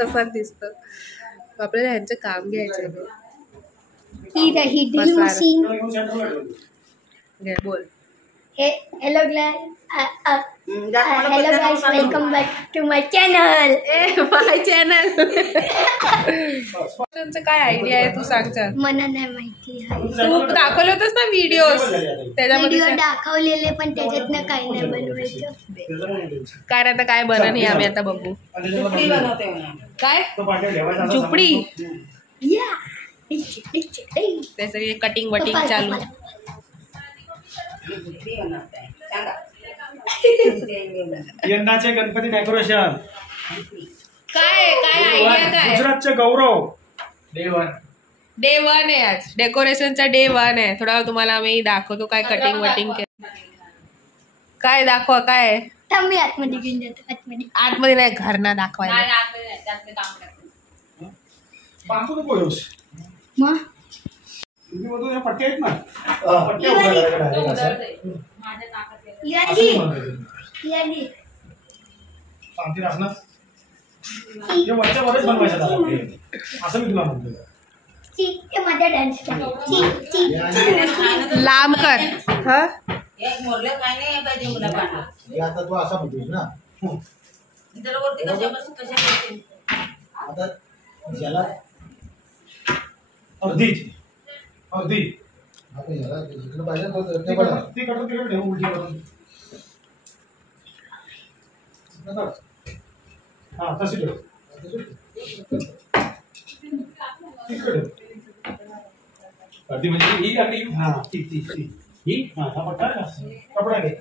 तसाच दिसतो. आपल्याला ह्यांचं काम घ्यायचं. बोल. Hello guys, welcome back to my channel. My channel. काय आयडिया आहे तू सांग. मला नाही माहिती. तू दाखवलं होतस ना व्हिडिओज, त्याच्यामध्ये दाखवलेले पण त्याच्यातनं काही नाही बनवायचं. काय आता काय बनन हे आम्ही आता बघू. काय झुपडी, त्याचं कटिंग वटिंग चालू. यंदाचे गणपती डेकोरेशन काय काय आयडिया काय. गुजरातचे गौरव डे 1 आहे आज. डेकोरेशनचा डे 1 आहे. थोडा तुम्हाला आम्ही दाखवतो काय कटिंग वटिंग काय दाखवा. काय मी आतमध्ये घेऊन जातो. आतमध्ये नाही, घरना दाखवायला. पट्टे आहेत ना, वरच्या वरच बनवायचं असं मी तुला म्हणतो. लांब कर. आता तू असा म्हणतोस ना, आता ज्याला अर्धी अर्धी आपण याला जिकडे पाहिजे ती कटून तिकडे ठेवू उलटी करून. हा तशी ठेव. अर्धी म्हणजे ही लागली. हा ती ती ती ही. हा हा पट्टा कपडा घे.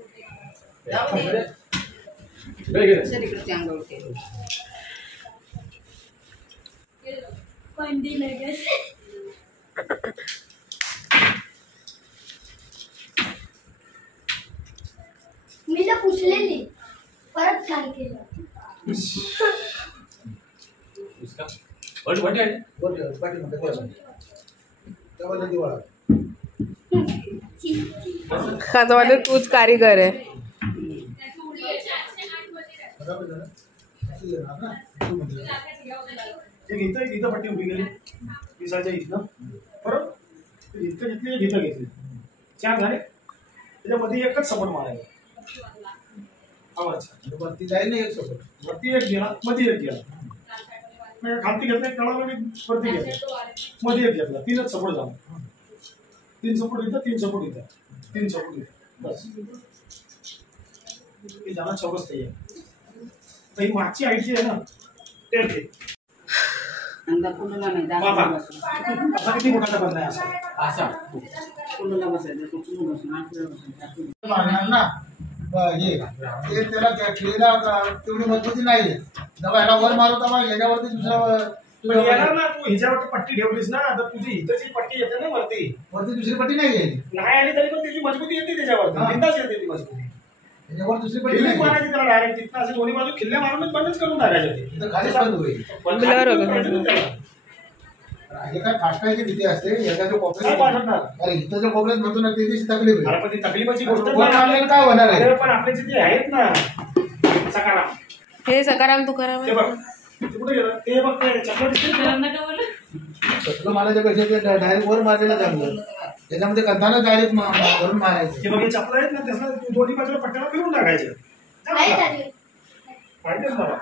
मी तर पुसलेली, परत काय केलं. खाजवाले तूच कारीगर आहे. इथं पट्टी उभी गेली पिसाच्या इथनं. बरोबर, इथं घेतली, इथं घेतली, 4 झाले. त्याच्यामध्ये एकच सपोर्ट मारायला. वरती जाईल ना एक सपोर्ट. वरती एक गेला, मध्ये एक गेला. खालती घेतला, कळाला वरती घेतला, मध्ये एक घेतला. 3च सपोर्ट झाला. 3 सपोर्ट इथं, 3 सपोर्ट इथं, 3 सपोर्ट इथं. बस हे जाणार चौरस ते आहे. ही मागची हाईट जी आहे ना, ते असा किती मोठा बंद आहे असा असा ना. हे त्याला खेळीला तेवढी मजबूती नाहीये. जेव्हा ह्याला वर मारतो मग याच्यावरती दुसरा येणार ना. तू ह्याच्यावरती पट्टी ठेवलीस ना, तर तुझी इथंची पट्टी येते ना वरती. वरती दुसरी पट्टी नाही आहे. नाही आली तरी पण त्याची मजबूती येते त्याच्यावरती. बिंदास येते ती मजबूती. त्याच्यावर दुसरी पट्टी नाही मारायची त्याला डायरेक्ट तिथं असे दोन्ही बाजू खिल्ल्या मारूनच बंदच करून टाकायचे. खालीच बंद होईल. हे काय फाटण्याची भीती असते. याचा जो कोपऱ्यात, इथं जो कोपऱ्यात म्हणतो ना, त्याची तकलीफ आहे. पण ती तकलीफाची गोष्ट काय होणार आहे. पण आपले जे आहेत ना सकाराम, हे सकाराम तुकाराम ते बघ कुठे गेलं ते बघ. ते चपलं मारायच्या पेक्षा ते डायरेक्ट वर मारलेलं चांगलं. त्याच्यामध्ये कंधानं डायरेक्ट भरून मारायचं. ते बघ, हे चपलं आहेत ना, त्याला दोन्ही बाजूला पट्ट्याला फिरून टाकायचे. पाहिजेच मला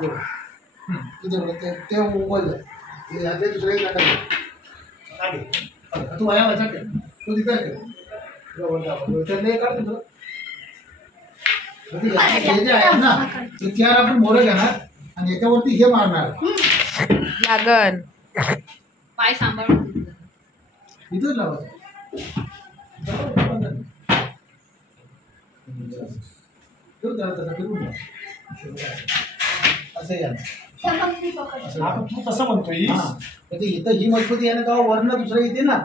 ते उभं दुसरं एक नाटक. तू माझ्या वाचा ठेव, तू तिथे ठेव. ना ते 4 आपण मोरे घेणार आणि याच्यावरती हे मारणार. लागन पाय सांभाळून इथंच लावायचं. तसं फिरून असं या. तू कसं म्हणतोय इथं ही मजबूती आहे ना, का वरनं दुसरं येते ना.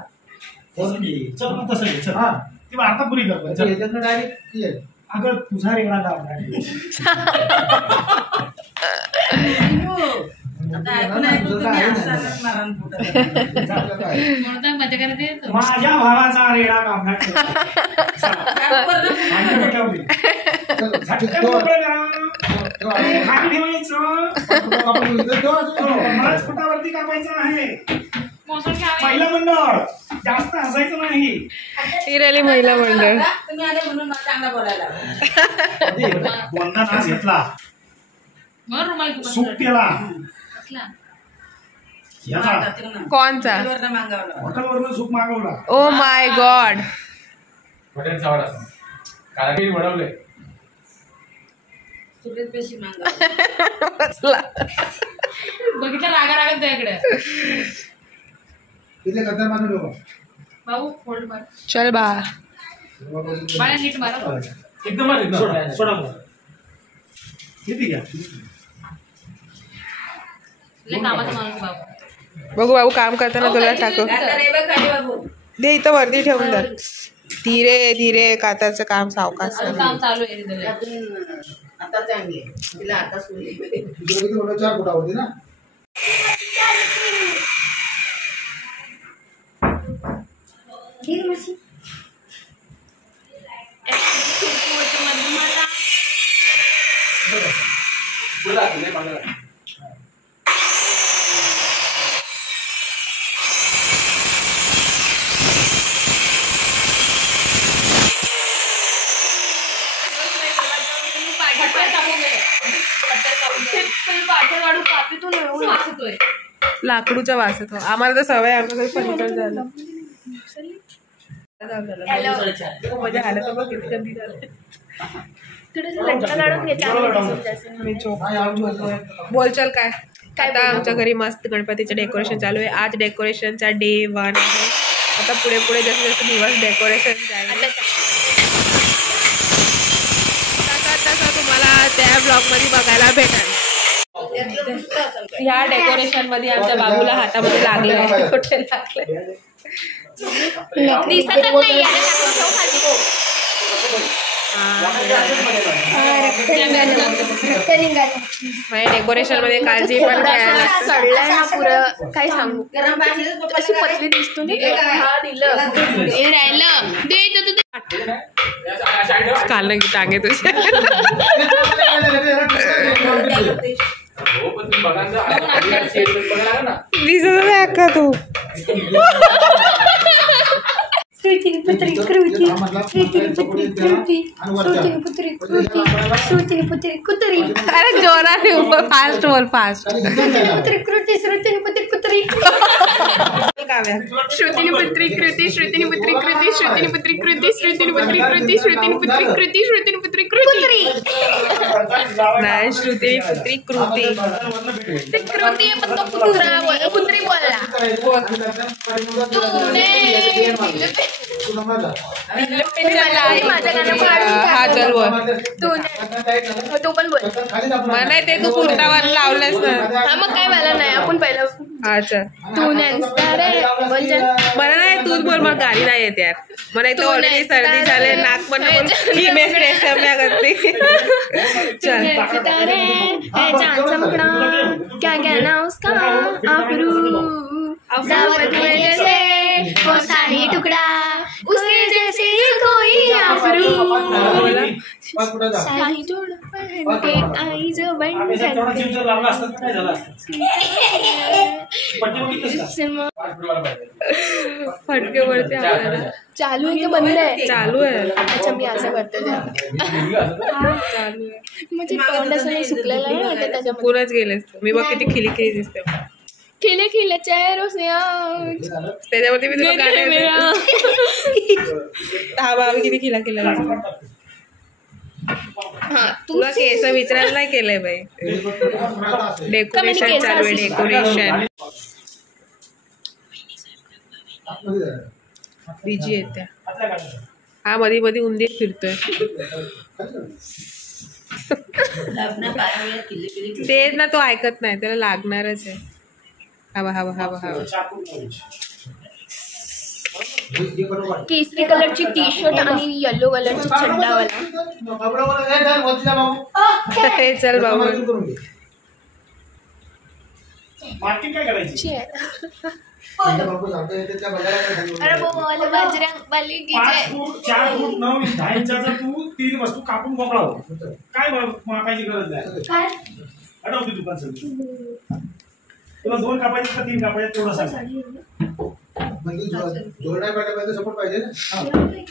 चल तसं घे. हा ती वार्ता पुरी कर. याच्यातनं डायरेक्ट येईल. अगं तुझा रेगडा का माझ्या भावाचा रेडा कामना खाली ठेवायचं. आपण इथे ठेवू. मलाच फुटावरती कापायचं आहे. मोसून घ्यावे. महिला मंडळ जास्त हसायचं नाही. ही राहिली महिला मंडळ. तुम्ही आले म्हणून मला चांगला बोलायला. दोनदा नाच घेतला, म्हणून रुमाल घेऊन सूप केला. बसला. याचा कोणचा? हॉटेलवरून सूप मागवला. Oh my God. हॉटेलचा आवड असं कारागीर बनवले. सुरेश पेशी मांगा. बघितलं रागा रागत जा इकडे. इथे कचरा बांधून ठेवा. भाऊ फोल्ड मार. चल बा. बाळा नीट मारा. एकदम सोडा मला. किती घ्या. लय कामाचा माणूस बाबू. बघू बाबू काम करताना तुला टाकू दे. इथं वरती ठेवून धर. धीरे धीरे काताचं काम सावकाश. काम चालू आहे तिथे. आता चांगली तिला आता सुरू किती होतं? 4 फुटावरती ना. ढीग मशीन. लाकडूचा वास येतो. आम्हाला तर सवय आहे, आमच्या घरी फर्निचर झालं. मजा आलं तर बघ किती गंदी झालं. बोलचाल काय आता आमच्या घरी मस्त गणपतीचं डेकोरेशन चालू आहे. आज डेकोरेशनचा डे 1 आहे. आता पुढे पुढे जसे जसे दिवस डेकोरेशन जाईल तसं तुम्हाला त्या ब्लॉगमध्ये बघायला भेटेल. ह्या डेकोरेशन मध्ये आमच्या बाबूला हातामध्ये लागलंय. कुठे लागलंय दिसतच नाही. डेकोरेशन मध्ये काळजी पण घ्यायला सडलाय ना पुरं. काय सांगू. गरम पाणी अशी पतली दिसतो ना. हे राहिलं काल नाही टांगे तुझे. दिसत नाही अक्का तू. श्रुतीन पुत्री कृती. श्रुतीन पुत्री कृती. श्रुतीन पुत्री कृती. श्रुतीन पुत्री कुत्री. अरे जोराने फास्ट बोल फास्ट. श्रुतीन पुत्री कृती. श्रुतीन पुत्री कुत्री. श्रुतीन पुत्री कृती. श्रुतीन पुत्री कृती. श्रुतीन पुत्री कृती. श्रुतीन पुत्री कृती. श्रुतीन पुत्री कृती. श्रुतीन पुत्री कृती. नाही श्रुती पुत्री कृती. ते कृती आहे पण तो कुत्रा कुत्री बोलला. माझ्या गाणं हा चल बोल. तू पण बोल. मला ते तू कुर्तावर लावलंस ना. हा मग काय मला नाही. आपण पहिलं हा चल. तू नसता रे बोल. मला नाही तूच बोल. मला गाडी नाही येत यार. मला इथं ऑलरेडी सर्दी झाले. नाक पण करते. चल चांद चमकना क्या कहना उसका आफरू वो साही टुकड़ा उसके जैसे कोई आफरू शाही जोड़ पहन के आई जो बन फटके पडते आपल्याला. चालू आहे की बंद आहे. चालू आहे. अच्छा मी असं करते चालू आहे. म्हणजे पहिलं सुकलेला नाही त्याच्यामध्ये पुरच गेलेस मी बघ किती खिली खिली दिसते. खिले खिले चेहरों से त्याच्यामध्ये मी तुला गाणे हा बाबा किती खिला खिला दिसते. हा तुला केस विचारायला नाही केलंय बाई. डेकोरेशन चालू आहे. डेकोरेशन बीजी येत्या. हा मध्ये मध्ये उंदीर फिरतोय. तेच ना तो ऐकत नाही. त्याला लागणारच आहे. हवा हवा हवा हवा. केसरी कलरची टी शर्ट आणि येलो कलरची चड्डावाला. चल बाबू मार्किंग काय करायची? बापू सांगतो येते त्या बघायला काय सांगू? अरे बाबा बजरंग बली की 5 जय. फूट 4 फूट 9 इंच 10 इंचाचा तू 3 वस्तू कापून मोकळा हो. काय मापायची गरज नाही. काय अडवते दुकान सगळी. तुला 2 कापायचे का 3 कापायचे तेवढं सांग. म्हणजे जोरडाय पाहिजे सपोर्ट पाहिजे ना.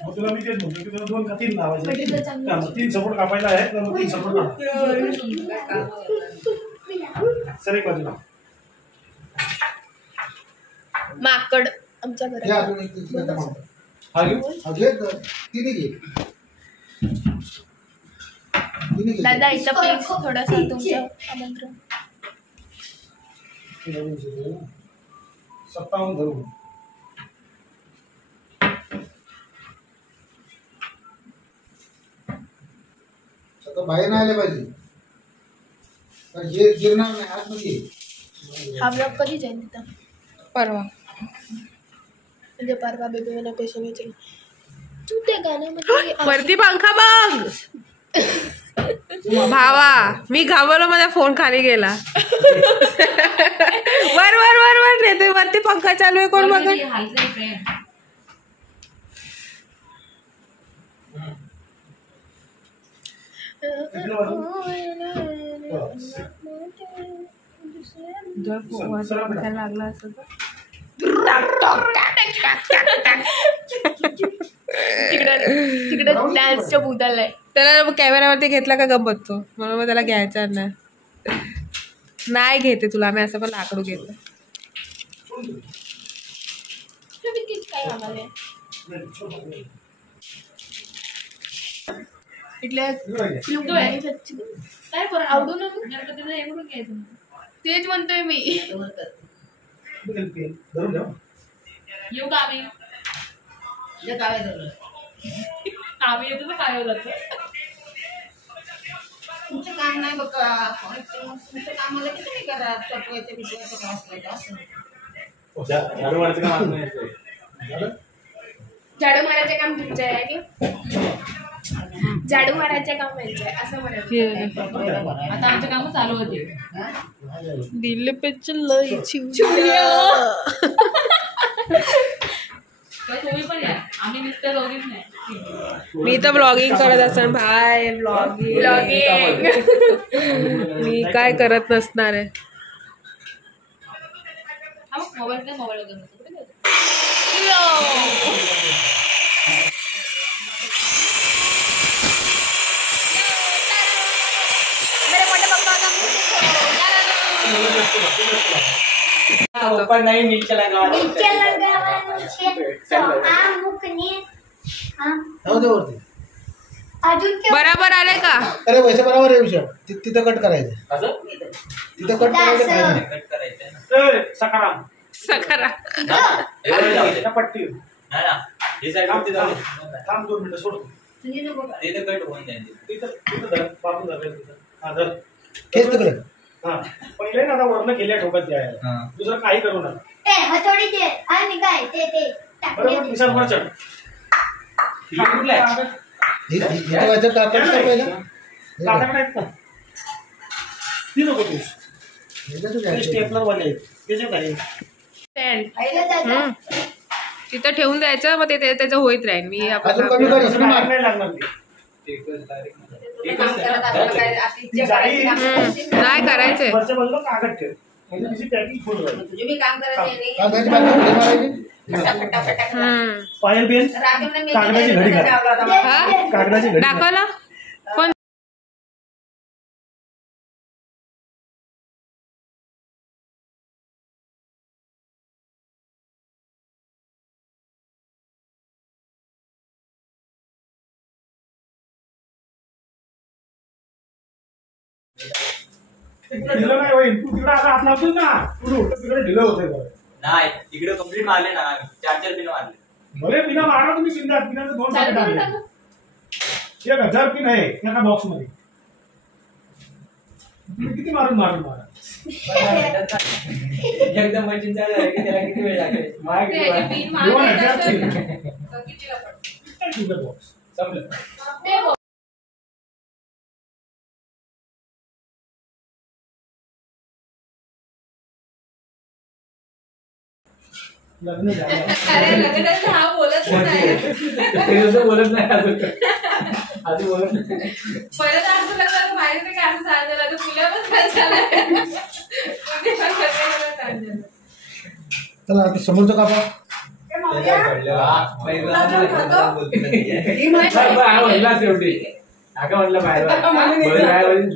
मग तुला मी तेच म्हणतो की तुला 2 का 3 लावायचे. 3 सपोर्ट कापायला आहे तर मग 3 सपोर्ट कापा. सर एक बाजूला. माकड आमच्या घरात. घ्या अजून एक तिथे मागतो. हा घेऊ? घे तिने घे. तिने घे. दादा इथं प्लीज थोडंसं तुमचं आमंत्रण. 57 धरून. आता बाहेर नाही आले पाहिजे. पण हे गिरणार नाही आतमध्ये. हा ब्लॉग कधी जाईल तिथं? परवा म्हणजे परवा बेबी मला पैसे मिळतील. तू ते गाण्यामध्ये वरती पंखा बघ. भावा मी घाबरलो, माझा फोन खाली गेला. वर वर वर वर येते वरती पंखा चालू आहे. कोण बघ? लागला असं तिकडे डान्सच्या बुदाला आहे. त्याला कॅमेरावरती घेतला का गप्प बसतो, म्हणून मग त्याला घ्यायचा नाही घेते तुला आम्ही असं पण लाकडू घेतो. काय आम्हाला इथल्या काय करू आवडून गणपतीला हे करून घ्यायचं. तेच म्हणतोय मी. येऊ गावी गावी येतो तर काय होतं. तुमचं काम नाही बघा. तुमचं काम मला किती नाही करा. चटवायचं बिटवायचं काय असलं असं. झाडू मारायचं काम आज नाही येतंय. झाडू मारायचं काम तुमचं आहे की झाडू मारायचं काम यांचं आहे असं म्हणायचं. आता आमचं काम चालू होते. दिल पे चलायची तुम्ही पण या. आम्ही नुसतं दोघीच नाही. मी तर ब्लॉगिंग करत असणार भाई. ब्लॉगिंग मी काय करत नसणार आहे. मोबाईल नाही मोबाईल वगैरे ऊपर नहीं नीचे लगा. नीचे लगावવાનું છે તો આ મુકને जाऊ दे वरती. अजून के बराबर आले का? अरे वैसे बरोबर आहे विषय. तिथं कट करायचं. असं तिथं कट करायचं पाहिजे. कट करायचं सकाराम सकारा त्या पट्टी नाही ना. हे साईड वरती जाऊ. थांब 2 मिनिटं सोड. ते तर कट होऊन जाईल. तिथं धर. बाबू धर तिथं. हा धर. हेच तिकडे. हा पहिले ना आता वरनं केल्या ठोकत द्यायला. दुसरं काही करू नका. ए हथोडी दे आणि काय ते बरोबर विशाल वर चढ. इथं वाजत टाकायचं पहिलं. काटाकडे आहेत ना ती नको तू. स्टेपलर वाले आहेत त्याच्यात आहे. स्टँड तिथं ठेवून द्यायचं, मग ते त्याचं होईत राहील. मी अजून कमी कर. इसमें मार. नाही लागणार ते. नाही करायचंय. वरच्या बाजूला कागद ठेव म्हणजे तुझी पॅकिंग फुल होईल. तुझी मी काम करत नाही. कागदाची बाजू पुढे मारायची. पायल पेन कागदाची घडी करा. हा कागदाची घडी करा. दाखवला कोण? ढिलं नाही होईल. तू तिकडे आता हात लावतोस ना तिकडे ढिलं होतंय बरं. नाही तिकडे कंप्लीट मारले ना. 4 पिन मारले. भले पिना मारा तुम्ही. पिनाचं 2 टाके टाकले. 1000 पिन आहे एका बॉक्स मध्ये. तुम्ही किती मारा एकदम मशीन चालू आहे की त्याला किती वेळ लागेल. 2000 बॉक्स संपलं. लग्न झालं. अरे लग्नाचं हा बोलत नाही ते असं बोलत नाही अजून बोलत नाही. परत असं लग्न माहिती नाही काय असं सांगितलं तर तुला पण सांगितलं चला आता समोरचं कापा. म्हणला शेवटी अगं म्हणलं बाहेर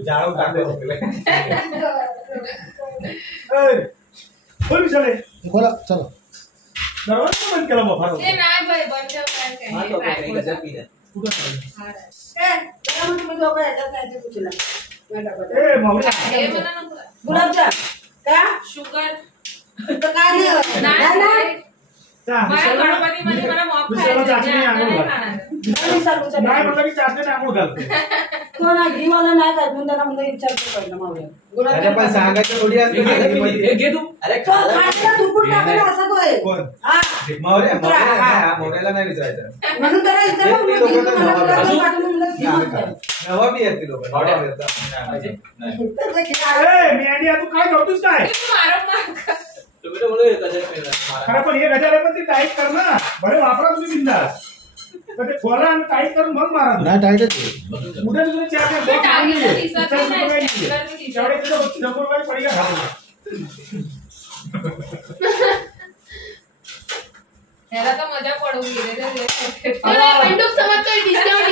जाळून बोला चला. दरवाजा बंद केला बाबा. ते नाही बाई बंद काय गुलाबजाम का शुगर काय नाही गणपतीमध्ये मला मॉप नाही म्हटलं की चारशे आंघोळ घालतो. तो ना घीवाला नाही काय म्हणून त्याला म्हणलं विचारतो पहिलं मावळ्या अरे पण सांगायचं थोडी असते घे तू. अरे तो खायला दुपूट टाकला असा तो आहे. कोण हा मोठ्याला नाही विचारायचं. म्हणून त्याला विचारलं ते लोकं तर मला नवा गुलाबजाम पाठवून म्हणलं घी म्हणतात. नवा बी आहेत ती लोक मी आणि तू काय करतोस काय तुम्ही तर बोलू कशा खरं पण हे गजाला पण ते टाईट कर ना. बरे वापरा तुम्ही बिंदास. तर ते खोला आणि टाईट करून मग मारा. नाही टाईटच आहे. उद्या तुझे चार पडिका घालू. ह्याला तर मजा पडून गेले बंदूक समजतोय डिस्काउंट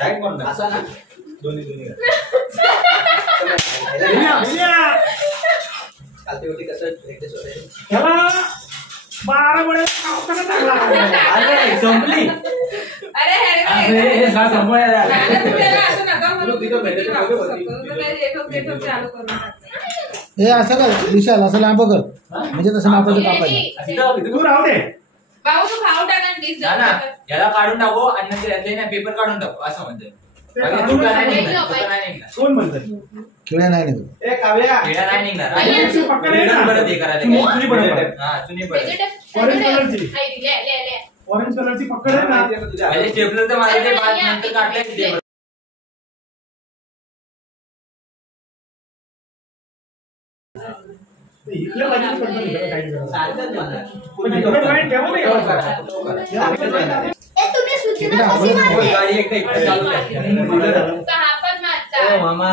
टाईट कोण असा ना दोन्ही चालते होती कसं ह्याला 12 वेळेस टाकला. संपली. अरे हे संपवायला असं नका म्हणून चालू करून हे असं कर विशाल असं लांब कर म्हणजे तसं मापाचं कापायचं. तू राहू दे. भाऊ तू खाऊ टाका आणि डिश ना याला काढून टाकू आणि नंतर यातले ना पेपर काढून टाकू असं म्हणते. कोण म्हणतं खेळ्या नाही निघत. ए काव्या खेळा नाही निघणार पकडे ना. परत हे करायला चुनी पडे. हा चुनी पडे. ऑरेंज कलरची पकड आहे ना. पहिले स्टेपलर तर माझ्या ते बाद नंतर काढलंय. इथल्या बाजूला पडतं इकडे काही जण. सारखंच मला. पण इकडे joint ठेवू नये. तुम्ही सूचना कशी मारली? गाडी एक इकडे चालू आहे. ओ मामा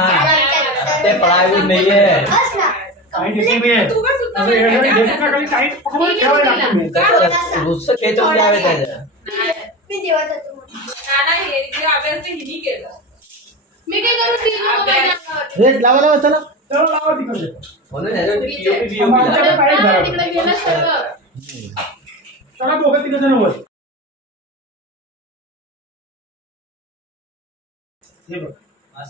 ते प्लायवूड नाहीये. बस ना. टाईट येते मी. तू का सुद्धा असं एका खाली टाईट पकडून ठेवायला लागतं मी. नुसतं खेचून घ्यावे त्याच्या. मी जेव्हा जातो हे अभ्यास हिनी केलं मी काय करू रेट लावा लावा चला. तर लावा तिकडे. म्हणून ह्याच्यावरती POP माझ्याकडे टाईट धरा. तिकडे गेलं सर्व चला दोघं तिघं जण वर. हे बघ. हा,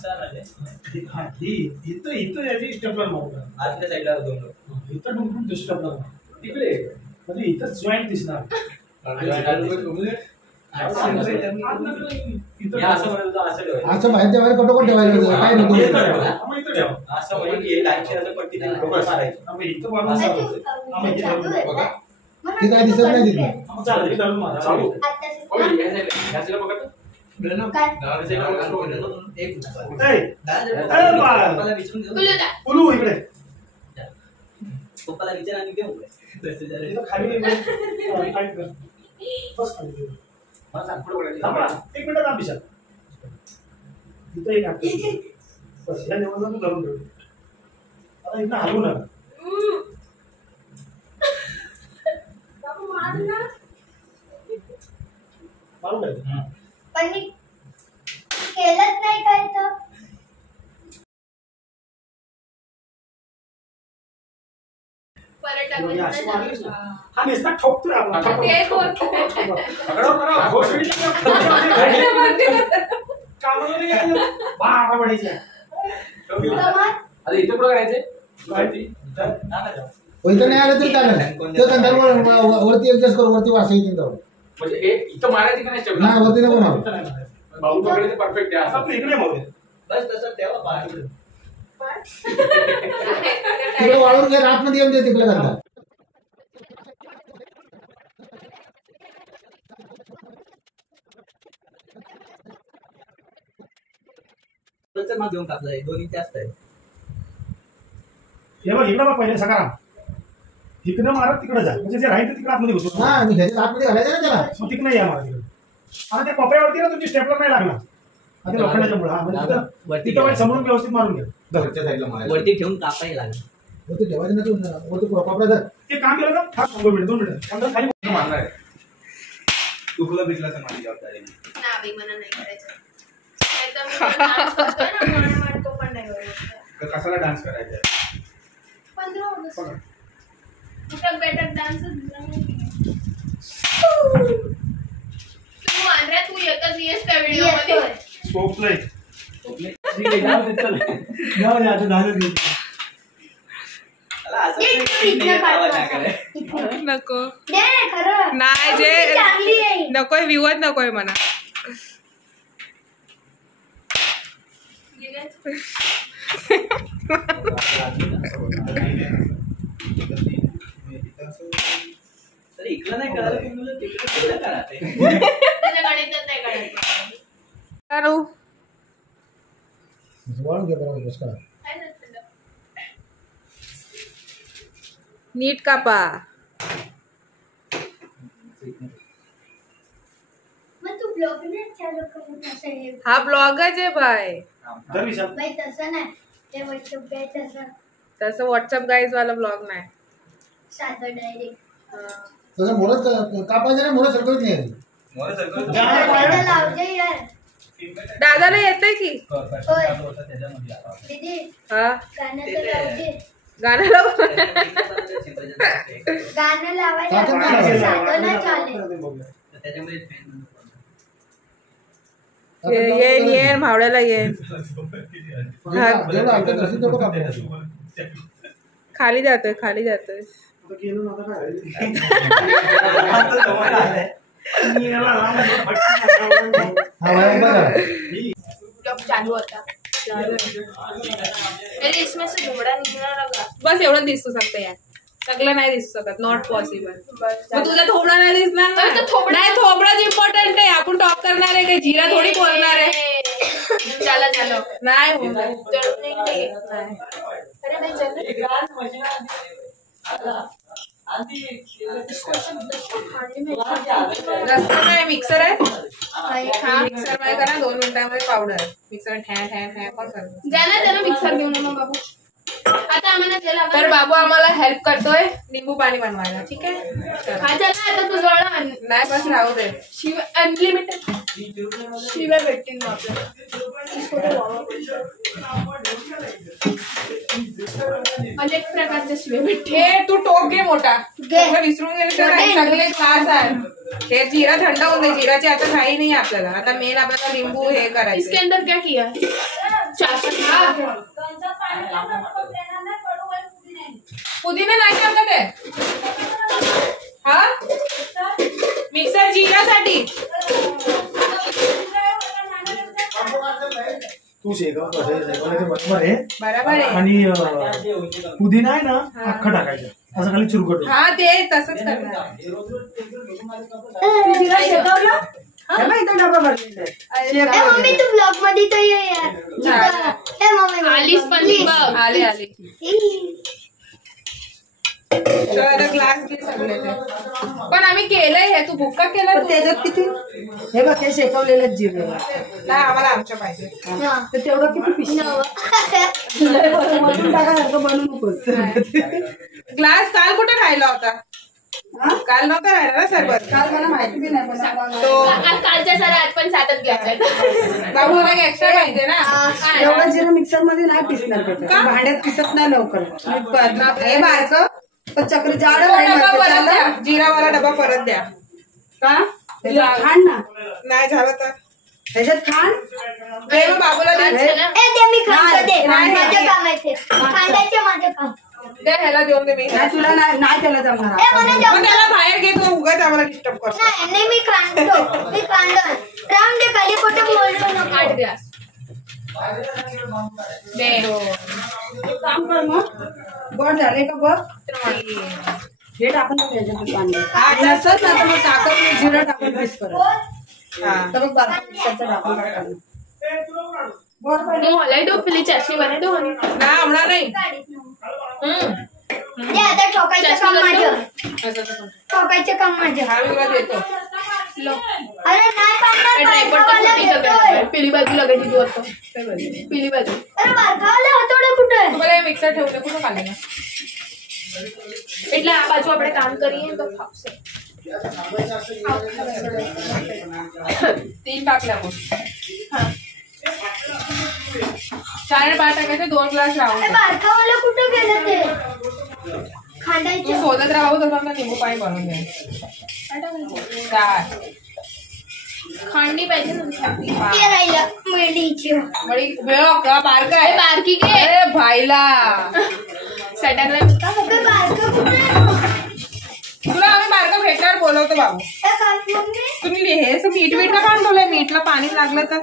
इथं याची स्टेपलर मारू. आतल्या साईडला दोन लोक. इथं डुंकून स्टेपलर मारू. तिकडे म्हणजे इथं जॉईंट दिसणार. असं बाहेर त्या बाहेर कटोकट ठेवायला काय नको. इथं ठेवा. असं म्हणजे हे लाईनची असं पट्टी मारायची. आम्ही इथं मारून आम्ही इथे धरून बघू. बघा. ते काय दिसत नाही तिथलं. आम्ही चालेल धरून मारा. चालू. इकडे पप्पाला विचार आणि घेऊ खाली टाईट कर. बस खाली. एक मिनिट थांब विशाल. इथं एक टाक. बस या लेवलला तू धरून ठेव. आता इथं हलवू नका. मारू काय? पण मी केलंच नाही काय तर अशी मारलीस ना. हा नुसता ठोकतोय आपण. कामाला नाही गेलं. बारा पडायच्या. आता इथे पुढे करायचंय. इथं नाही आलं तरी चालेल. तर कंधार वरती ऍडजस्ट करू. वरती वासा येतील तेवढं. म्हणजे हे इथं मारायची का नाही नाही वरती नको ना. भाऊ पकडे परफेक्ट आहे. आपलं इकडे मारू. बस तसं तेव्हा बाहेर तिकडे वाळून घ्या. आतमध्ये येऊन दे तिकडे कंधार. मग घेऊन कापलं दोन्ही जास्त आहे. हे बघ इकडं बघ पहिले सकाराम तिकडं मारत तिकडं जा म्हणजे जे राहील ते तिकडं आतमध्ये घुसतो हा मी ह्याच्या आतमध्ये घालायचं ना त्याला मग तिकडे या मारा तिकडे आता ते कोपऱ्यावरती ना तुमची स्टेपलर नाही लागणार आता लोखंडाच्या मुळे हा म्हणजे तिथं समोरून व्यवस्थित मारून घ्या वरच्या साईडला वरती ठेवून कापाही लागेल वरती ठेवायचं ना तू वरती कपडा धर ते काम केलं ना हा 2 मिनिट 2 मिनिट खाली मारणार आहे तुकलं बिकलं तर माझी जबाबदारी ना बाई मला नाही करायचं नाहीतर मी डान्स करतोय ना म्हणून तो पण नाही करायचा तर कशाला डान्स करायचा 15 ऑगस्ट कुठं बेटर डान्स तू आंध्रा तू एकच येस त्या व्हिडिओ मध्ये सोपलंय नको दे खरं नाही जे चांगली आहे नकोय विवत नकोय म्हणा इकडं नाही करायला तुम्ही तिकडे करा ते त्याच्या गाडीतच नाही काढायचं चालू वाळून घे बरोबर बस करा काय नसतं नीट कापा मग तू ब्लॉग नाही चालू करून असं हे हा ब्लॉगच आहे बाय जर विचार बाई तसं नाही ते व्हॉट्सअप काय तसं व्हॉट्सअप गाईज वाला ब्लॉग नाही साधं डायरेक्ट तसं मोरच कापायचं नाही मोरच सरकत नाही मोर सरकल लावते यार दादाला येतंय की दीदी हा गाणं तर लावते गाणं लाव गाणं लावायला साधं नाही चालेल त्याच्यामध्ये येईन येईन भावड्याला येईन जेवढं ऐकत असेल तेवढं कापायचं खाली जातोय खाली जातोय आता गेलो ना आता काय हा वया उभा करा ब्लॉग चालू होता इसमें से घुमड़ा निकला लगा बस एवढं दिसू शकतं यार सगळं नाही दिसू शकत नॉट पॉसिबल मग तुझा थोबडा नाही दिसणार ना नाही थोबडाच इम्पॉर्टंट आहे आपण टॉप करणार आहे काही जिरा थोडी बोलणार आहे चला चलो नाही होणार जरूर नहीं अरे भाई जरूर रस्ता नाही मिक्सर आहे हा मिक्सर मध्ये करा 2 मिनिटांमध्ये पावडर मिक्सर ठॅ ठॅ ठॅ पण करतो जाना त्याला मिक्सर घेऊन मग बाबू आता आम्हाला त्याला तर बाबू आम्हाला हेल्प करतोय निंबू पाणी बनवायला ठीक आहे हा चला आता तू जवळ नाही बस राहू दे शिव अनलिमिटेड शिव्या भेटतील मग आपल्याला अनेक प्रकारच्या शिव्या भेटतील हे तू टोक घे मोठा सगळं विसरून गेले तर काही सगळे क्लास आहे हे जिरा थंड होऊन दे जिराची आता काही नाही आपल्याला आता मेन आपल्याला लिंबू हे इसके करायचं अंदर क्या किया पुदीना नाही टाकत आहे हा मिक्सर जिरासाठी तू शेकवलं ते बरोबर आहे बरोबर आहे आणि पुदिना आहे ना अख्खा टाकायचं असं खाली चिरगट हा ते तसंच करणार मम्मी तू ब्लॉग मध्ये तर ये यार मम्मी आलीस पण बघ आले आले तर ग्लास घे सगळे ते. पण आम्ही केलंय हे तू बुक्का केला त्याच्यात किती हे बघ हे शेकवलेलं जीव नाही आम्हाला आमच्या पाहिजे तर तेवढं किती पिशवी टाकासारखं बनवू नकोस ग्लास काल कुठे खायला होता काल नव्हता राहिला ना सरबत काल मला माहिती बी नाही पण तो कालच्या सारा आज पण सातच घ्यायचा बाबू मला एक्स्ट्रा पाहिजे ना एवढं जिरं मिक्सर मध्ये नाही पिसणार का भांड्यात पिसत नाही लवकर हे बायचं पण चक्री जाड डबा परत द्या जिरावाला डबा परत द्या का त्याच्यात खांड ना नाही झालं तर त्याच्यात खांड दे मग बाबूला दे ते मी खांडतो दे माझं काम आहे ते खांडायचे माझं काम दे ह्याला देऊन दे मी नाही तुला नाही त्याला जमणार मग त्याला बाहेर घेतो उगाच आम्हाला डिस्टर्ब करतो नाही मी खांडतो मी खांडतो राम दे खाली कुठं बोलू नको 8 ग्लास दे काम कर मग गोड झाले का बघ हे टाकून त्याच्यात पाणी नसत ना तर मग टाकत नाही जिरं टाकून पीस करत तर मग बाकीचं टाकून टाकलं गोड मलाई दो पहले चाशनी बने दो ना होणार नाही दे आता ठोकायचं काम माझं. ठोकायचं काम माझं. हा मी तुला देतो. अरे नाही पाडणार. पिली बाजू लगायची तू आता. पिली बाजू. अरे बारकावाला हातोडे कुठे? तुम्हाला मिक्सर ठेवलं कुठं खाल्लं એટલે આ બાજુ આપણે કામ કરીએ તો ફાવશે. 3 टाकल्या मग. हा 4 आणि 5 टाकायचे 2 ग्लास लावून. बारकावाला कुठे गेलं ते? तू खांडायचं. शोधत राहू तसं ना लिंबू पाणी बनवून दे. 4 खांडी पाहिजे ना. ते राहिलं मेडीची. वडी बारका आहे. बारकी घे. अरे भाईला सटाकला बारका कुठे? तुला आम्ही बारका भेटल्यावर बोलवतो बाबू. तुम्ही हे मीठ मीठ का काढून ठेवलंय? मीठला पाणी लागलं तर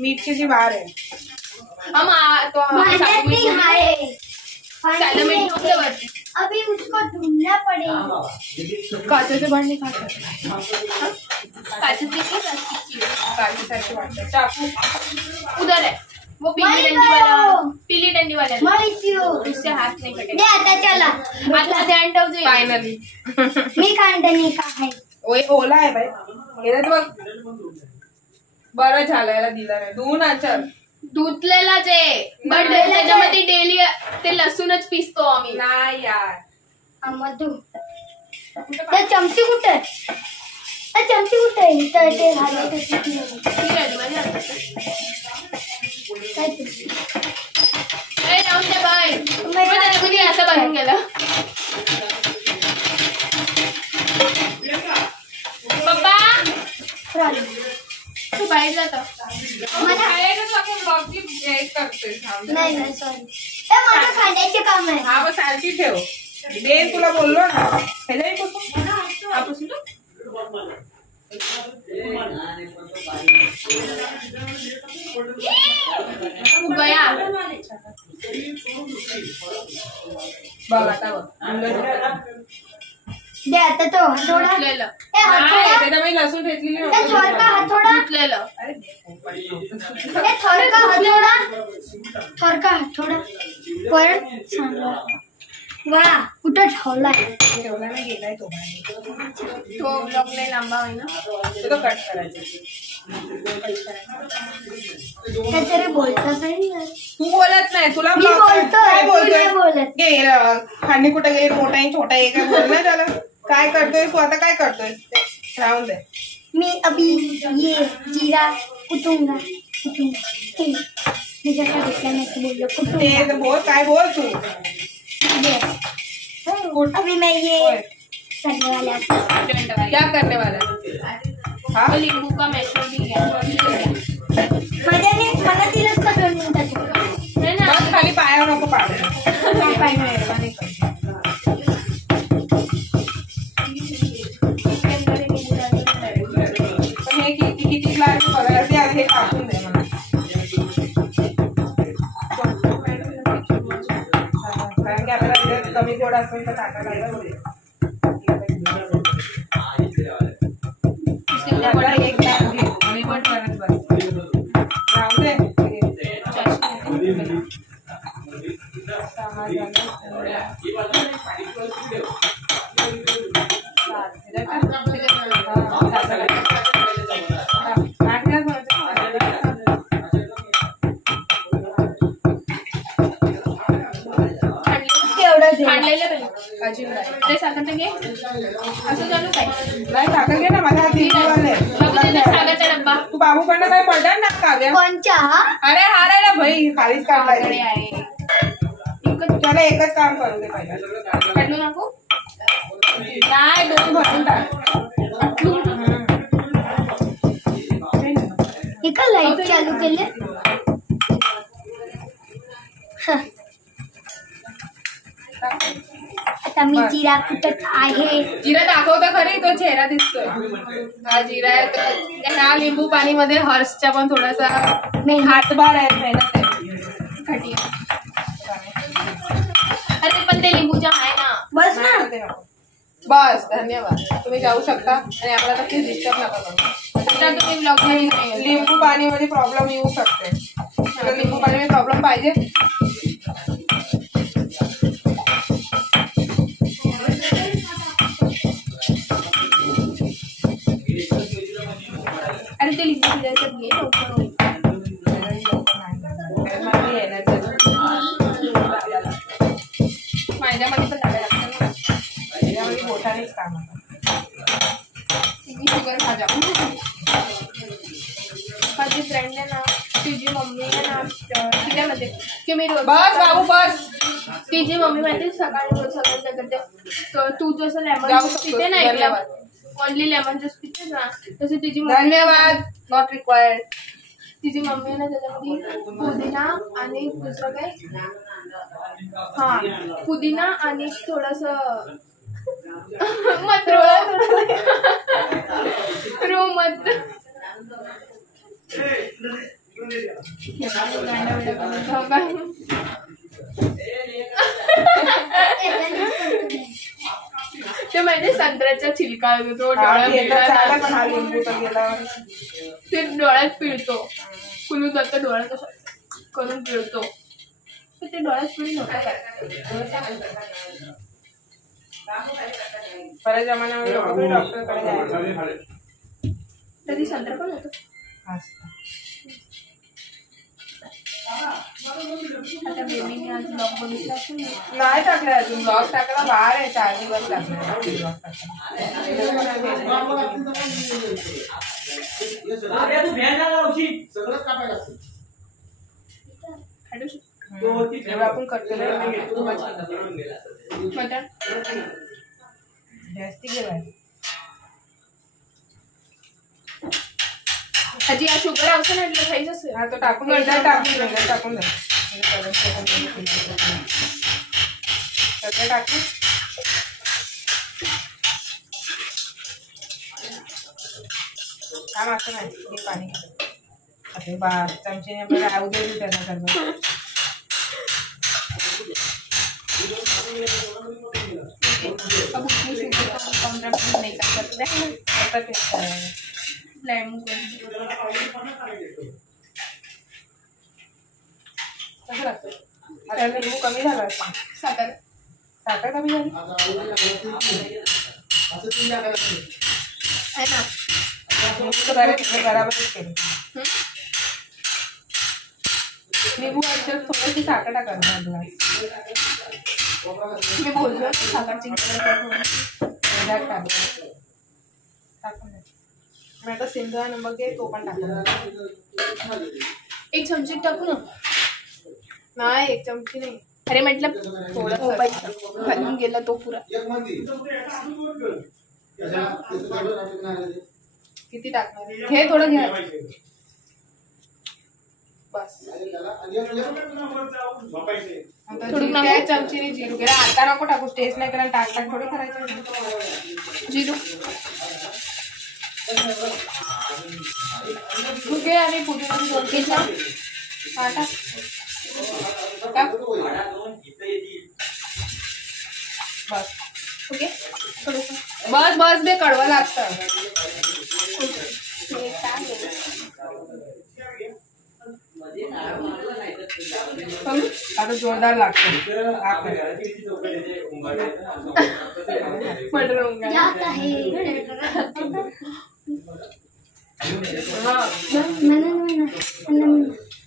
मीठची जी वार आहे. अभी उसको ढूंढना पड़ेगा. काचेचे भांडे काचेसारखी वाटतं. चाकू उधर है वो पीली डंडी वाला उससे हाथ नहीं कटेगा. आता चला आता ध्यान ठेव. फायनली मी खांडणी का आहे. ओला आहे बाई. याला बघ बरं झालं याला दिलं नाही. धुवून आचर. धुतलेलाच आहे बट त्याच्यामध्ये डेली ते लसूणच पिसतो आम्ही. नाही यार मधू त्या चमची कुठे? त्या चमची कुठे आहे? तर ते राहून दे बाय. त्याच्यामध्ये असं बनून गेलं. पप्पा तू बाहेर जात. नाही नाही सॉरी. माझं खांद्याचे काम आहे. हा बस सारखी ठेव. दे तुला बोललो ना. ह्याच्याही पुसून हा पुसून गया बघ आता बघ. दे आता तो हातोडा. धुतलेलं. त्याच्यामध्ये लसूण घेतलेली त्या थोडका हातोडा. धुतलेलं. ते थोडका हातोडा. थोडका हातोडा परत सांगा. वा कुठं ठेवलाय? ठेवला नाही गेलाय तो. तो ब्लॉक नाही लांबा आहे ना. तो कट करायचा. काहीतरी बोलतच नाही. तू बोलत नाही. तुला मी बोलतोय. काय तू नाही बोलतोय? बोलत. गे खांडी कुठे गेली? मोठा आहे छोटा आहे काय बोल ना त्याला. काय करतोय तू आता? काय करतोय? राहून दे. मी अभी ये जीरा कुटूंगा. मी जसा घेतला नाही बोललो ते बोल. काय बोल तू? अभी मैं ये करने वाला हूँ. क्या करने वाला है? हाँ नींबू का मैशर भी है. मला दिलंच का 2 मिनिटात? बस खाली पायावर नको पाडू. पाय मेहरबानी कर. पण हे किती ग्लास बघायला हे टाकून दे मला. कारण की आपल्याला कमी गोड असेल तर टाकायला लागेल. एक ग्लास घे आणि पण करत बस. राहू दे. ते साखर घे. असं चालू काय नाही साखर घे ना. माझा हात वाले साखरचा डब्बा. तू बाबूकडनं काय पडणार ना काव्या? कोणच्या? अरे हा रे ना भाई खालीच काढलाय. आहे त्याला एकच काम करू दे पहिला. काढू नको. नाही 2 भरून टाक. एका लाईट चालू केले. आता मी जिरा कुटत आहे. जिरा दाखवता खरी. तो चेहरा दिसतोय. हा जिरा आहे. ह्या लिंबू पाणी मध्ये हर्षच्या पण थोडासा हातभार आहे. मेहनत आहे. अरे पण ते लिंबूच्या आहे ना. बस ना. बस धन्यवाद. तुम्ही जाऊ शकता आणि आम्हाला नक्कीच डिस्टर्ब नका करू. तुम्ही ब्लॉग मध्ये नाही. लिंबू पाणी मध्ये प्रॉब्लेम येऊ शकते. लिंबू पाणी मध्ये प्रॉब्लेम पाहिजे. ते लिंबू पिळायचं घे लवकर होईल. माझ्यामध्ये पण झालं लागतं त्याच्यामध्ये मोठानेच काम होतं. तिची शुगर खाजा. माझी फ्रेंड आहे ना, तिची मम्मी आहे ना तिच्यामध्ये की मी रोज बस बाबू बस. तिची मम्मी माहिती सकाळी रोज सकाळी काय करते, तर तू जसं लेमन जाऊ ज्यूस शकतो. पिते ना, धन्यवाद. ओनली लेमन ज्यूस पिते ना, तसे तिची मम्मी धन्यवाद. Not required. तिची मम्मी आहे ना त्याच्यामध्ये पुदिना आणि दुसरं काय, हा पुदिना आणि थोडस रूम ते माहिती संत्र्याचा छिलका तो ते डोळ्यात पिळतो, कुलू जातो डोळ्यात असं करून पिळतो, ते डोळ्यात पिळी नव्हतं काय. बऱ्याच जमान्यामध्ये लोक डॉक्टरकडे जायचे. तरी संत्रा पण होतो. आता बेबीने आज ब्लॉग बघितला असेल ना. नाही टाकलाय अजून. ब्लॉग टाकला बाहेर आहे, 4 दिवस लागले. सगळंच कापायला लागतं. जेव्हा आपण कट केलं मटण जास्ती गेलाय. आजी या शुगर औषध म्हटलं खायचं असेल. हा तो टाकून टाकून दे. सगळं टाकून काम असं नाही. हे पाणी आता बा चमचेने आपल्याला राहू दे त्यांना सर्व. आता लिंबू कमी झाला. साखर कमी झाली आहे ना. बराबरच केली. लिंबू थोडीशी साखर टाकायला. मी बोललो साखरची मी आता सिंधू नंबर घे, तो पण टाकला. 1 चमची टाकू ना. नाही 1 चमची नाही. अरे म्हटलं थोडं घालून गेला तो पुरा. किती टाकणार? घे थोडं घ्या बस. थोडं काय चमचीने जिरू घे. आता नको टाकू, टेस्ट नाही करायला. टाक थोडी करायचं जिरू तू घे आणि पुदिना 2-3 हा टाक. बस ओके. बस बस दे, कडवं लागतं. आता जोरदार लागतं.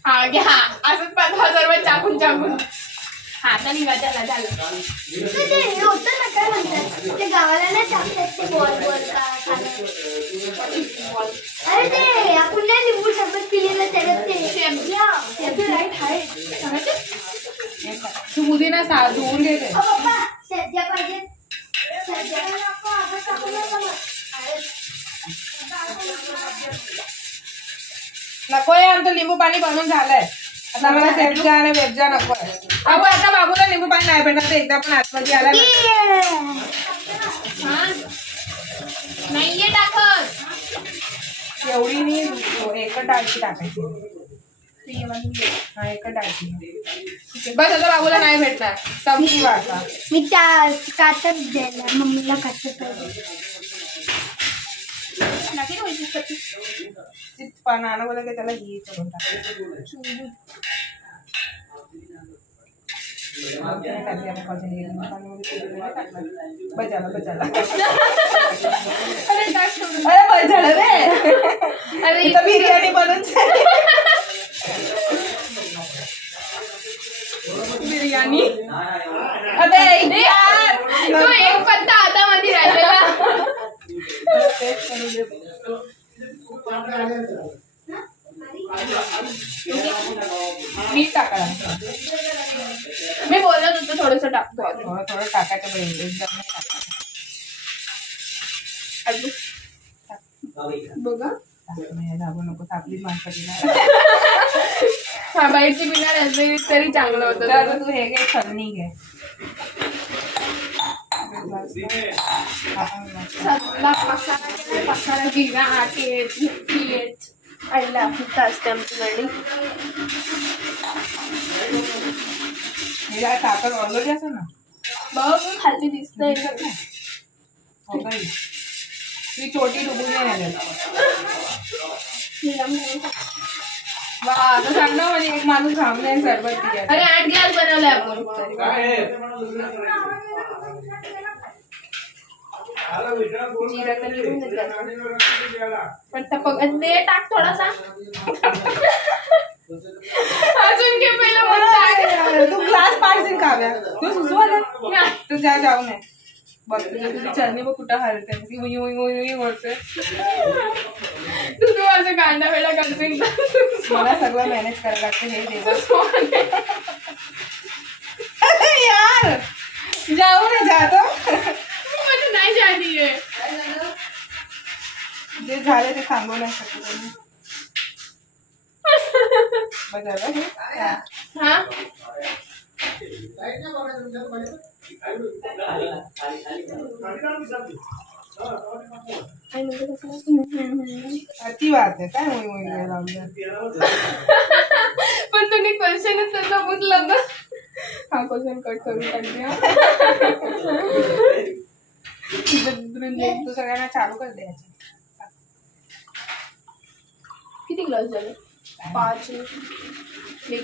हा घ्या असंच 5000 रुपये चाकून चाकून. हा आता निघा. झालं होतं ना, काय म्हणतात ते गावाला नाही टाकतात ते बॉल अरे ते आपण नाही लिंबू सरबत पिलेलं त्याच्यात ते राईट आहे. तू पुदिना धुवून घेते. सध्या पाहिजे नकोय. आमचं लिंबू पाणी बनवून झालंय. आता मला सेफ्जा आणि वेबजा नकोय. अहो आता बाबूला लिंबू पाणी नाही भेटणार. तर एकदा पण आतमध्ये आला नाहीये टाकत. एवढी मी एकच डाळची टाकायची. हा एकच डाळची. बस आता बाबूला नाही भेटणार. संपली वाटा. मी त्या काचत द्यायला मम्मीला काचत पाहिजे. नाना बोला की त्याला ही करून टाकायचं. अरे बस झालं रे. अरे इथं बिर्याणी बनवून बिर्याणी अबे यार तो एक पत्ता हातामध्ये राहिलेला. मीठ टाका. मी बोलत होतो थोडंसं टाकतो आता. थोडं टाकायचं पाहिजे एकदम नाही टाकायचं. बघा धाबू नको आपली माणसं हा बाहेरची बिना राजगिरी तरी चांगलं होतं. तर तू हे घे छलनी घे. मसाला जिरा तेल आईला खूप असते आमच्याकडे. हे साखर ऑलरेडी असं ना बघ खाली दिसतंय ती छोटी डुबून नाही वा आता सांग ना म्हणजे एक माणूस थांबलाय सरबत. अरे 8 ग्लास बनवलाय आपण. जिरा तर लिहून पण ते टाक थोडासा. अजून घे पहिला. तू ग्लास पाडशील काव्या तू सुचवा तू जाऊ नये. बघ तुझी चरणी बघ कुठं हरते बोलते. तू असं कांदा वेळा करशील मला सगळं मॅनेज करायला लागतं. हे देवा यार जाऊ ना जातो म्हणजे नाही जाणी आहे. जे झाले ते सांगू नाही शकत. हा अति बात आहे काय लावलं. पण तुम्ही क्वेश्चनच तसा बुजलं ना. हा क्वेश्चन कट करून टाकूया. तू सगळ्यांना चालू कर द्यायचं. किती ग्लास झाले? 5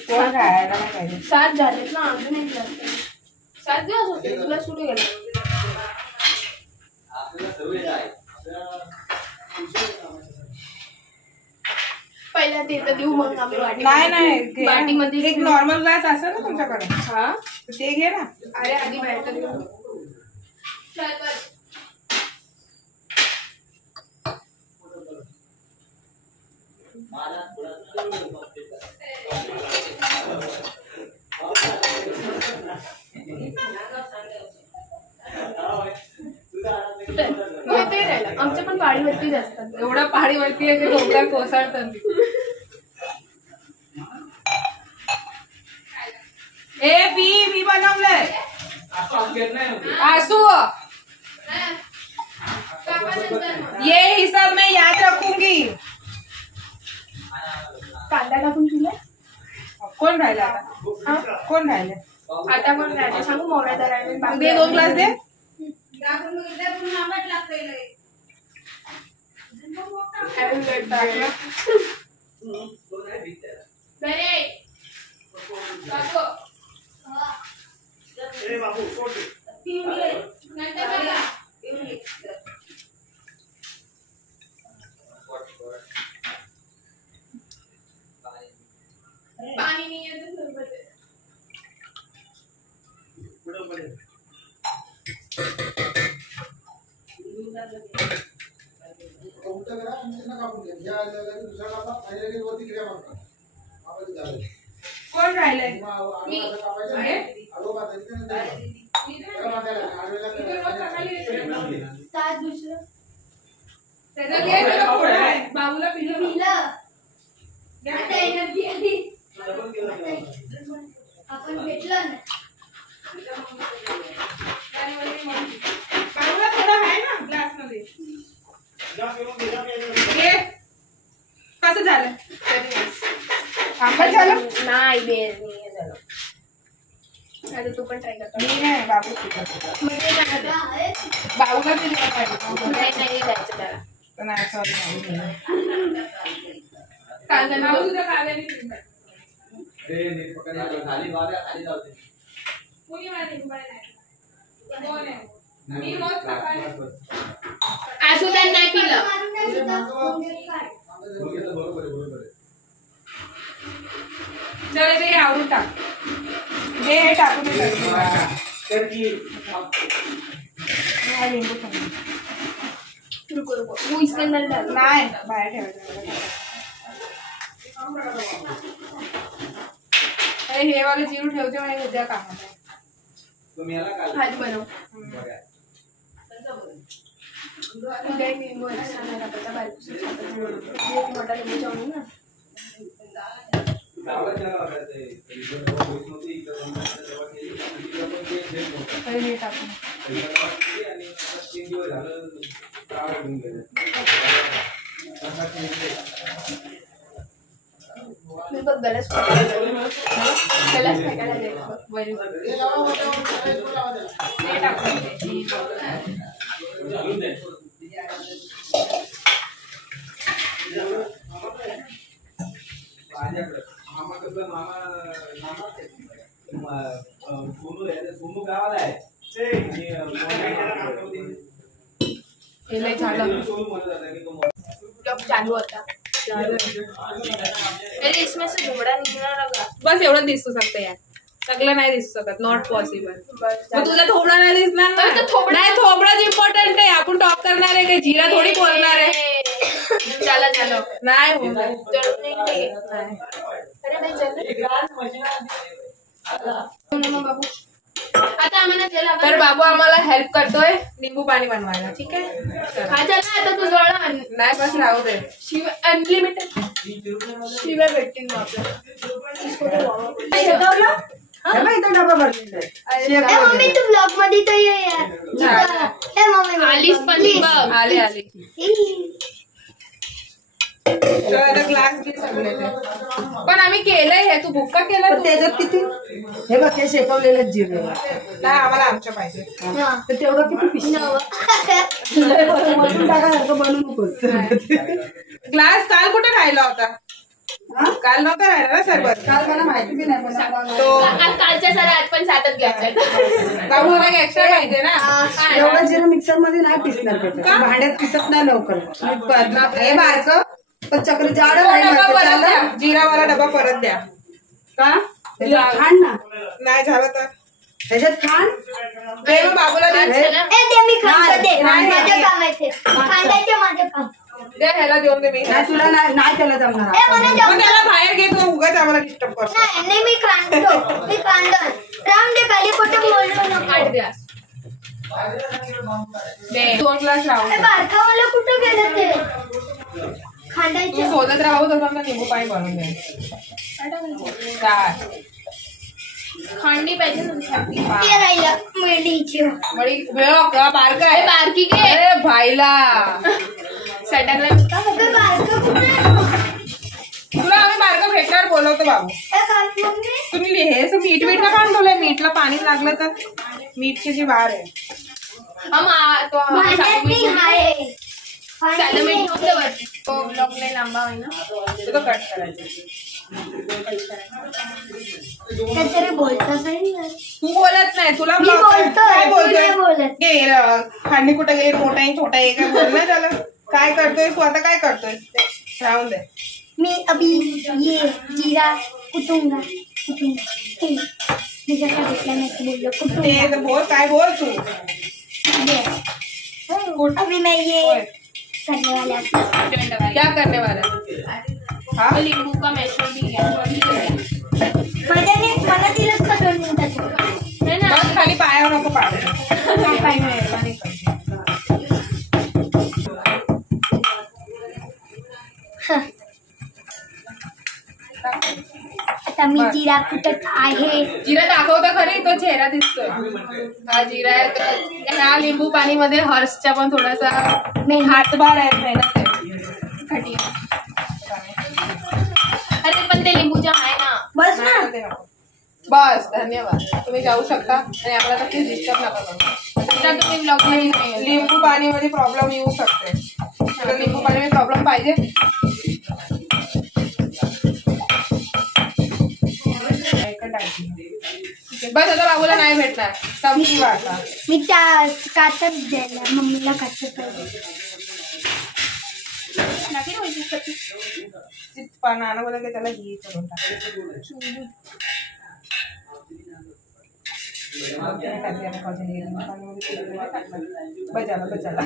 कोण खायला नाही पाहिजे. 7 झालेत ना. अजून एक ग्लास 7 ग्लास होते. ग्लास कुठे गेला? पहिला ते तर देऊ मग आम्ही वाटी. नाही वाटीमध्ये एक नॉर्मल ग्लास असेल ना तुमच्याकडे. हा ते घे ना. अरे आधी बॅटर घेऊ. आमच्या पण पाळीवरतीच असतात. एवढं पहाडीवरती आहे ते डोंगर कोसळतात. ए मी बनवलंय आसू. ये हिसाब मैं याद रखूंगी. कांदा टाकून तुला कोण राहिला आता? कोण राहिले आता कोण राहिले सांगू? मोहऱ्याचा राहिले. दे 2 ग्लास दे. पाणी नाही येत सरबत. कोण राहिलंय? बाबूला पिलं आपण भेटलं ना. बाबूला थोडं आहे ना ग्लास मध्ये. कसं झालं? आंबट झालं नाही बेर नाही झालं. आता तू पण ट्राय कर. मी नाही बाबू पिकत बाबूला पिलं पाहिजे. नाही जायचं त्याला. नाही सॉरी कांदा बाबू तुझ्या कांद्याने पिलं. खाली जाऊ दे. कोणी माझे नाही. असू त्यांना नाही पिलं. चल ते आवरून टाक. हे टाकून नाही बाहेर ठेवायचं. हे वाले जिरू ठेवते म्हणे उद्या कामात भाजी बनव. मी बघ गरज फेकायला सोनू गावाला आहे. चालू होता. इसमें से घुमड़ा निकला लगा. बस एवढं दिसू शकतं यार. सगळं नाही दिसू शकत. Not possible. मग तुझा थोबडा नाही दिसणार ना. नाही थोबडाच इम्पॉर्टंट आहे. आपण टॉप करणार आहे. काही जिरा थोडी बोलणार आहे. चला चलो नाही होत. बाबू आता आम्हाला तर बाबू आम्हाला हेल्प करतोय निंबू पाणी बनवायला. ठीक आहे आता तू जवळ नाही बस राहू दे. अनलिमिटेड शिवाय भेटतील मग मम्मी तू ब्लॉग मध्ये तर ये यार. आलीस पण आले आले. आता ग्लास बी सगळे पण आम्ही केलंय हे. तू बुक्का केला त्याच्यात किती हे बघ हे शेकवलेलं जिरं नाही आम्हाला आमच्या पाहिजे. तर तेवढं किती पिशवी टाकासारखं बनवू नको. ग्लास काल कुठे राहिला होता. काल नव्हता राहिला ना सरबत. काल मला माहिती बी नाही कालच्या सारा आज पण 7च घ्यायचं. बाबू मला एक्स्ट्रा पाहिजे ना. एवढं जिरं मिक्सर मध्ये नाही पिसणार त्याच्यात. भांड्यात पिसत नाही लवकर. हे बायचं पण चक्री जाड जिरावाला डबा परत द्या. का खाण ना नाही झालं तर त्याच्यात खाण बाबूला मी खाते माझ्या कामाचे खांद्याचे माझे काम दे. ह्याला देऊन दे. मी नाही तुला नाही त्याला जमणार. त्याला बाहेर घेतो उगाच आम्हाला डिस्टर्ब करतो. नाही मी खांदतो मी खांदन राम दे खाली कुठे बोललो नको. 8 ग्लास दे. 2 ग्लास राहू. बारकावाला कुठं गेलं ते खांदायचे. शोधत राहू तसं निंबू पाणी बनवून दे. खांडी पाहिजे तुमच्यासाठी. ते राहिलं मेडीची बारका आहे. बारकी घे भाईला सटाकला तुला आम्ही बारका भेटल्यावर बोलवतो बाबू. तुम्ही हे मीठ मीठ ना काढून ठेवलंय. मीठला पाणी लागलं तर मीठची जी बार आहे. लांबा आहे ना तो कट करायचं. काहीतरी बोलतच तू बोलत नाही. तुला काय बोलतोय. खांडी कुठं गेली. मोठा आहे छोटा आहे काय बोलणं झालं. काय करतोय तू आता. काय करतोय राहून दे. मी अभी ये जीरा कुटूंगा बोल काय बोल तू. अभी मैं ये करने वाला क्या करने वाला. लिंबू का मैशर भी मला दिलंच का 2 मिनिटाचं. खाली पायावर नको पाडू. आता मी जिरा कुटत आहे. जिरा दाखवता खरी. तो चेहरा दिसतोय. हा जिरा आहे. ह्या लिंबू पाणी मध्ये हर्षच्या पण थोडासा हातभार आहे. मेहनत आहे. अरे पण ते लिंबूच्या आहे ना. बस ना बस धन्यवाद. तुम्ही जाऊ शकता आणि आम्हाला प्लीज डिस्टर्ब नका करू. तुम्ही ब्लॉग मध्ये नाही. लिंबू पाणी मध्ये प्रॉब्लेम येऊ शकते. लिंबू पाणी मध्ये प्रॉब्लेम पाहिजे. बस आता बाबूला नाही भेटणार. चमकी वाटा मी त्या काचत द्यायला मम्मीला काचत पाहिजे. नाना बोला की त्याला ही करून टाक. बजाला बजाला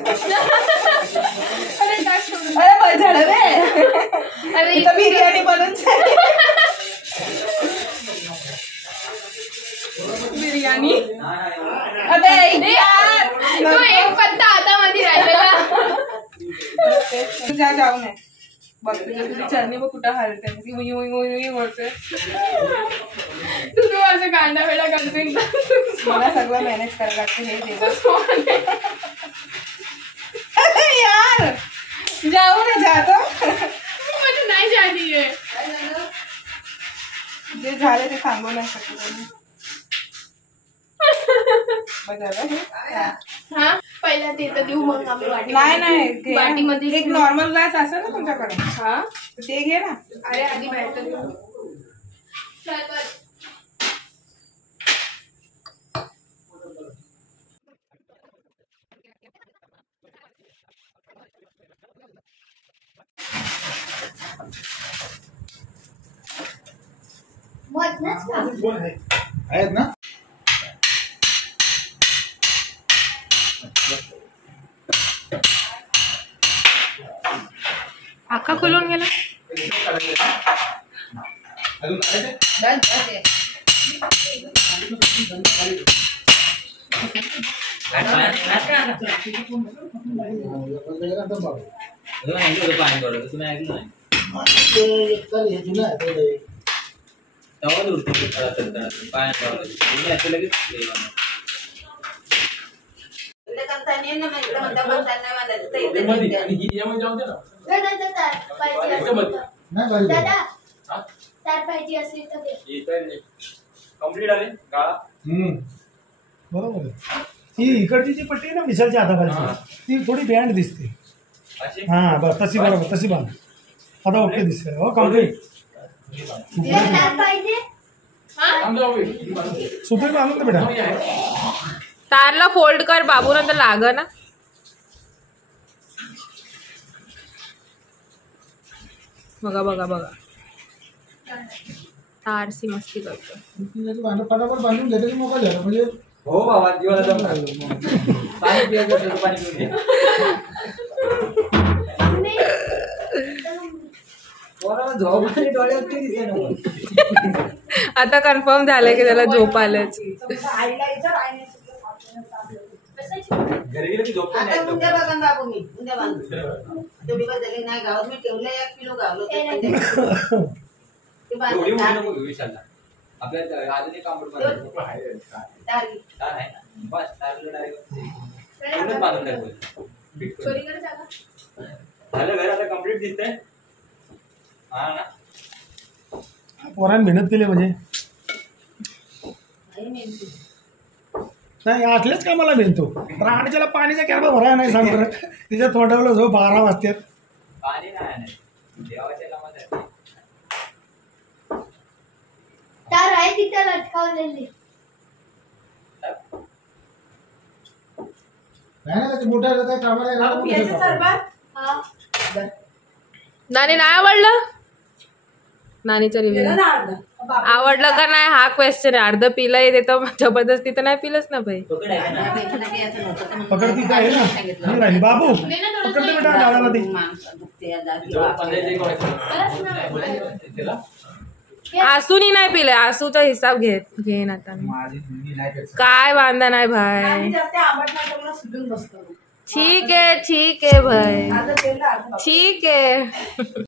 अरे बजाला रे. अरे बिर्याणी बनून बिर्याणी. अबे यार तो एक पत्ता हातामध्ये राहिलेला. तुझ्या जाऊ नये बघ तुझी चरणी बघ कुठं हलते होते. तू असं कांदा वेळा करते मला सगळं मॅनेज करायला लागतं हे देवा. यार जाऊ ना जातो म्हणजे नाही झाली आहे. जे झाले ते सांगू नाही शकत. हा पहिला ते तर देऊ मग आम्ही वाटी. नाही वाटीमध्ये एक नॉर्मल ग्लास असेल ना तुमच्याकडे हा ते घे ना. अरे आधी बॅटर देऊ. आहेत ना. आका खुलून गेला. पाणी पडलं तुम्ही ऐकलं नाही. दादा तार पाहिजे असेल तर दे. कंप्लीट आले काळा. बरोबर आहे. ही इकडची जी पट्टी आहे ना विशालच्या हाताखालची ती थोडी बँड दिसते. हा बस तशी बरोबर तशी बांध. आता ओके दिसते. हो कम्प्लीट. तार पाहिजे सुतळी बांधून दे बेटा. तारला फोल्ड कर बाबू नंतर लाग ना. बघा बघा बघा तारसी मस्ती करतो. फटाफट बांधून घेतलं की मोकळं झालं म्हणजे. हो बाबा जीवाला दम लागलो. पाणी पियायचं असेल तर पाणी पिऊन घे. झोप डोळ्यावरती दिसे नको. आता कन्फर्म झालंय की त्याला झोप आलंच. घरी गेलं की झोप आता उद्या बघा बाबू मी उद्या बांधू तेवढी बदलली नाही गावात मी ठेवलं 1 किलो गावलं ते बांधून विशालला आपल्या अजून एक कांबड आहे ना बस डायरेक्ट बांधून टाकू. झालं घर आता कम्प्लीट दिसतंय. हा ना पोरांनी मेहनत केली म्हणजे नाही आटलेच कामाला मेहनतो. राणीच्याला पाणीचा कॅबा भराय नाही सांग बरं. तिच्या तोंडावलं जो 12 वाजतात. पाणी नाही देवाच्या नावासाठी तार आहे तिथे लटकावलेली. मोठ्या काय कामाला हा नानी नाही आवडलं. नानीचं रिव्ह्यू आवडलं का नाही हा क्वेश्चन आहे. अर्ध पिलं येते तर जबरदस्ती तर नाही पिलंच ना भाई. पकड तिथं आहे ना राहिली बाबू पकडते बेटा दादाला ते. आसूनी नाही पिलंय. आसूचा हिसाब घेईन आता काय वांदा नाही भाई. ठीक आहे भाई ठीक आहे.